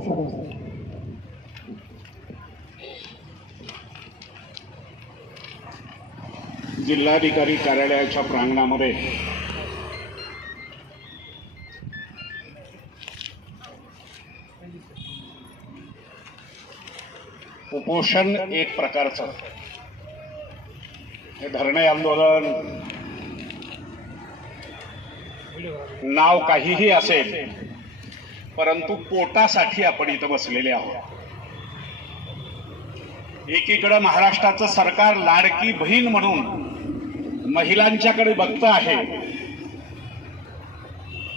सदस्य जिल्हाधिकारी कार्यालयाच्या प्रांगणामध्ये. उपोषण एक प्रकारचं. हे धरणे आंदोलन नाव काहीही असेल परंतु पोटासाठी आपण इथं बसलेले आहोत. एकीकडं महाराष्ट्राचं सरकार लाडकी बहीण म्हणून महिलांच्याकडे बघत आहे.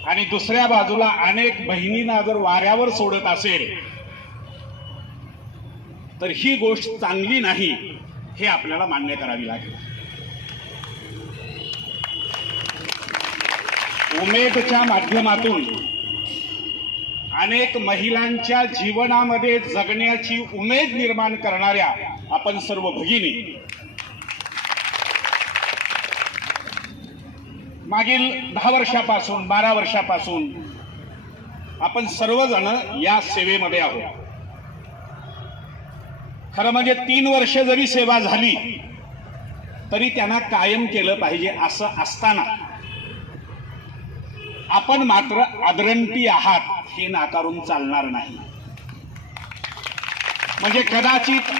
आणि दुसऱ्या बाजूला अनेक बहिणींना जर वाऱ्यावर सोडत असेल तर ही गोष्ट चांगली नाही हे आपल्याला मान्य करावी लागेल. उमेदच्या माध्यमातून अनेक महिलांच्या जीवनामध्ये जगण्याची उमेद निर्माण करणाऱ्या आपण सर्व भगिनी. मागील दहा वर्षापासून बारा वर्षापासून आपण सर्वजण या सेवेमध्ये आहोत. खरं म्हणजे तीन वर्ष जरी सेवा झाली तरी त्यांना कायम केलं पाहिजे असं असताना आपण मात्र आदरंटी आहात. हे नाकारून चालणार नाही. म्हणजे कदाचित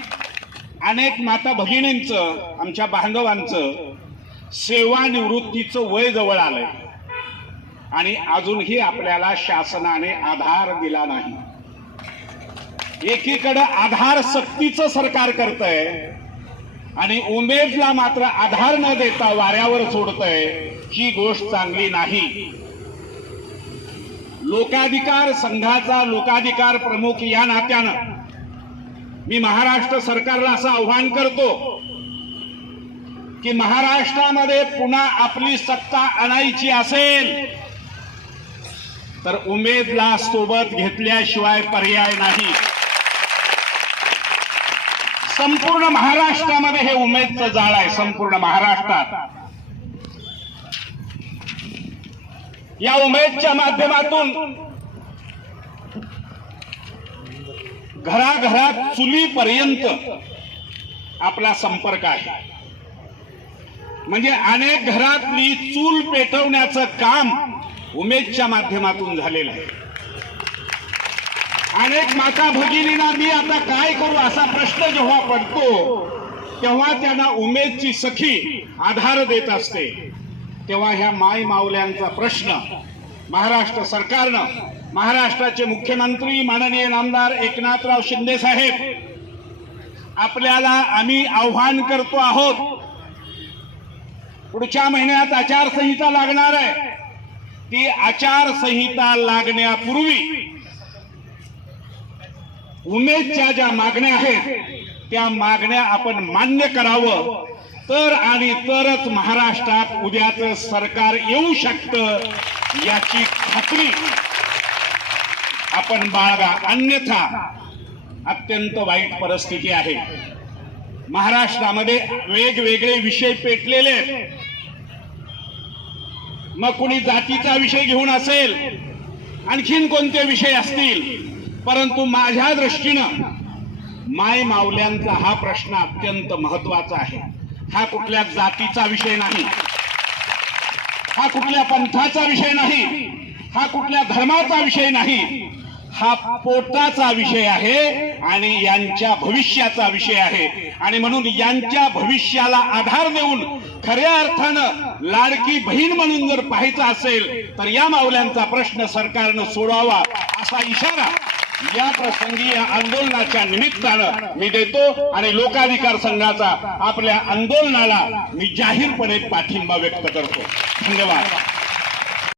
अनेक माता भगिनींचं आमच्या बांधवांचं सेवानिवृत्तीचं वय जवळ आलंय. आणि अजूनही आपल्याला शासनाने आधार दिला नाही. एकीकडं आधार सक्तीचं सरकार करतंय आणि उमेदला मात्र आधार न देता वाऱ्यावर सोडतंय ही गोष्ट चांगली नाही. लोकाधिकार संघाचा लोकाधिकार प्रमुख या नात्यानं मी महाराष्ट्र सरकारला असं आव्हान करतो की महाराष्ट्रामध्ये पुन्हा आपली सत्ता आणायची असेल तर उमेदला सोबत घेतल्याशिवाय पर्याय नाही. संपूर्ण महाराष्ट्रामध्ये हे उमेदचं जाळ आहे संपूर्ण महाराष्ट्रात. या उमेदच्या माध्यमातून घराघरात चुलीपर्यंत आपला संपर्क आहे. म्हणजे अनेक घरातली चूल पेटवण्याचं काम उमेदच्या माध्यमातून झालेलं आहे. अनेक माता भगिनींना मी आता काय करू असा प्रश्न जेव्हा पडतो तेव्हा त्यांना उमेदची सखी आधार देत असते. तेव्हा ह्या माय माऊल्यांचा प्रश्न महाराष्ट्र सरकारनं महाराष्ट्राचे मुख्यमंत्री माननीय नामदार एकनाथराव शिंदे साहेब आपल्याला आम्ही आव्हान करतो आहोत. पुढच्या महिन्यात आचारसंहिता लागणार आहे. ती आचारसंहिता लागण्यापूर्वी उमेदच्या ज्या मागण्या आहेत त्या मागण्या आपण मान्य करावं. तर आणि तरच महाराष्ट्रात उद्याचं सरकार येऊ शकतं याची खात्री आपण बाळगा अन्यथा अत्यंत वाईट परिस्थिती आहे. महाराष्ट्रामध्ये वेगवेगळे विषय पेटलेले मग कुणी जातीचा विषय घेऊन असेल आणखीन कोणते विषय असतील? परंतु माझ्या दृष्टीनं माय मावल्यांचा हा प्रश्न अत्यंत महत्त्वाचा आहे. हा कुठल्या जातीचा विषय नाही. हा कुठल्या पंथाचा विषय नाही. हा कुठल्या धर्माचा विषय नाही. हा पोटाचा विषय आहे आणि यांच्या भविष्याचा विषय आहे. आणि म्हणून यांच्या भविष्याला आधार देऊन खऱ्या अर्थानं लाडकी बहीण म्हणून जर पाहायचं असेल तर या मावल्यांचा प्रश्न सरकारनं सोडवावा असा इशारा या प्रसंगी या आंदोलनाच्या निमित्तानं मी देतो आणि लोकाधिकार संघाचा आपल्या आंदोलनाला मी जाहीरपणे पाठिंबा व्यक्त करतो. धन्यवाद.